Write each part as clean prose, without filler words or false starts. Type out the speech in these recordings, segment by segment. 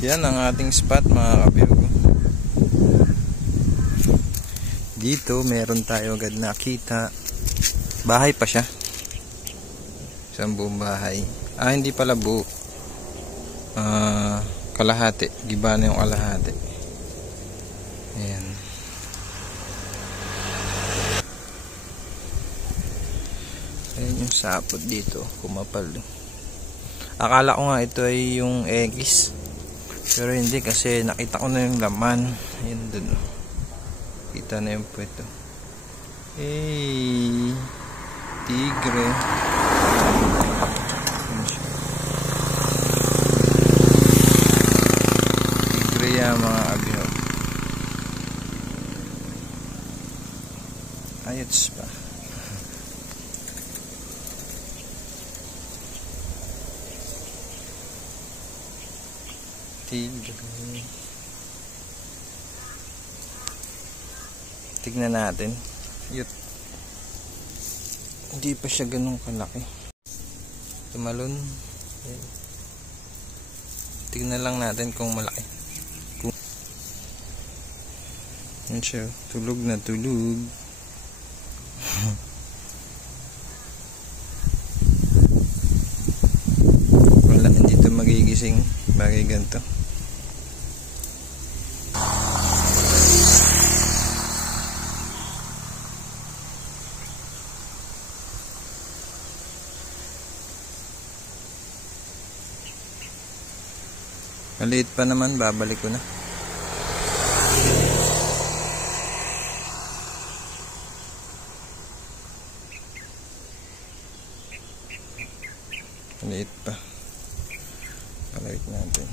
Yan ang ating spot mga kabiyog. Dito meron tayo agad nakita. Bahay pa siya. Isang buong bahay. Hindi pala buo. Kalahati. Giba na yung kalahati. Ayan. Ayan yung sapot dito. Kumapal. Akala ko nga ito ay yung eggs. Pero hindi kasi nakita ko na yung laman. Ayan dun. Kita na yung puweto. Hey! Tigre. Tigre yan mga kabihog. Ayos pa. Tigre. Tignan natin. Yut. Hindi pa siya ganun kalaki. Tumalon. Tignan lang natin kung malaki. Yan siya. Tulog na tulog. Wala, hindi ito magigising. Bagay ganito. Maliit pa naman, babalik ko na. Maliit pa. Balik natin.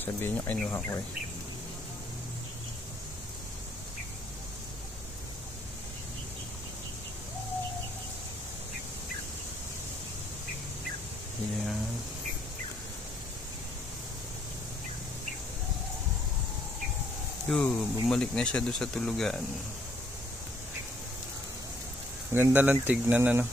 Sabihin nyo, kinuha ko eh. Yan. Bumalik na siya doon sa tulugan. Maganda lang tignan ano.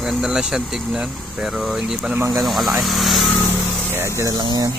Maganda lang siya tignan pero hindi pa naman ganun kalaki. Kaya dyan na lang yan.